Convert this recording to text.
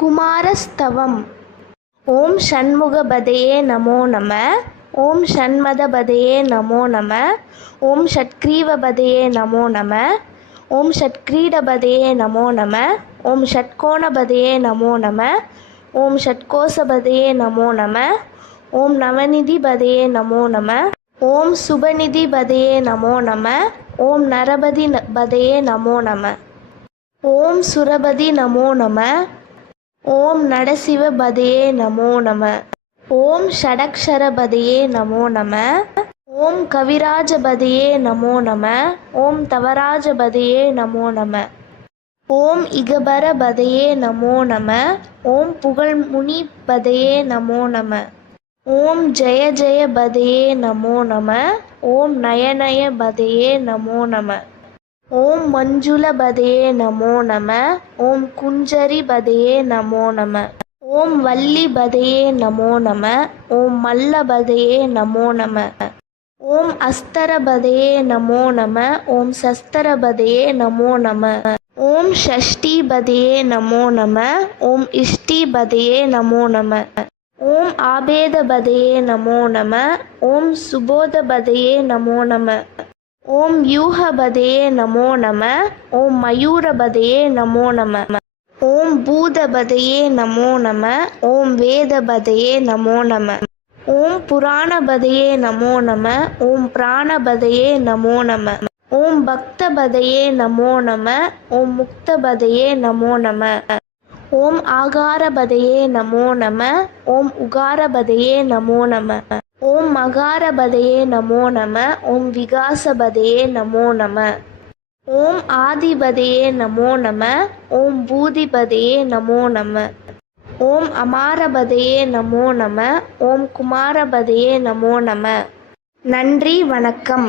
குமாரஸ்தவம். ஓம் ஷண்முகபதையே நமோ நம. ஓம் ஷண்மதபதையே நமோ நம. ஓம் ஷட்கிரீவபதையே நமோ நம. ஓம் ஷட்கிரீடபதையே நமோ நம. ஓம் ஷட்கோணபதையே நமோ நம. ஓம் ஷட்கோசபதையே நமோ நம. ஓம் நவநிதிபதையே நமோ நம. ஓம் சுபநிதிபதையே நமோ நம. ஓம் நரபதி பதையே நமோ நம. ஓம் சுரபதி நமோ நம. ஓம் நடசிவபதையே நமோ நம. ஓம் ஷடக்ஷரபதையே நமோ நம. ஓம் கவிராஜபதையே நமோ நம. ஓம் தவராஜபதையே நமோ நம. ஓம் இகபரபதையே நமோ நம. ஓம் புகழ்முனிபதையே நமோ நம. ஓம் ஜெய ஜெயபதையே நமோ நம. ஓம் நயநயபதையே நமோ நம. ஓம் மஞ்சுளபதையே நமோ நம. ஓம் குஞ்சரிபதையே நமோ நம. ஓம் வல்லிபதையே நமோ நம. ஓம் மல்லபதையே நமோ நம. ஓம் அஸ்தரபதையே நமோ நம. ஓம் சஸ்தரபதையே நமோ நம. ஓம் ஷஷ்டிபதையே நமோ நம. ஓம் இஷ்டிபதையே நமோ நம. ஓம் ஆபேதபதையே நமோ நம. ஓம் சுபோதபதையே நமோ நம. ஓம் யூஹபதையே நமோ நம. ஓம் மயூரபதையே நமோ நம. ஓம் பூதபதையே நமோ நம. ஓம் வேதபதையே நமோ நம. ஓம் புராணபதையே நமோ நம. ஓம் பிராணபதையே நமோ நம. ஓம் பக்தபதையே நமோ நம. ஓம் முக்தபதையே நமோ நம. ஓம் ஆகாரபதையே நமோ நம. ஓம் உகாரபதையே நமோ நம. ஓம் மகாரபதையே நமோ நம. ஓம் விகாசபதையே நமோ நம. ஓம் ஆதிபதையே நமோ நம. ஓம் பூதிபதையே நமோ நம. ஓம் அமாரபதையே நமோ நம. ஓம் குமாரபதையே நமோ நம. நன்றி, வணக்கம்.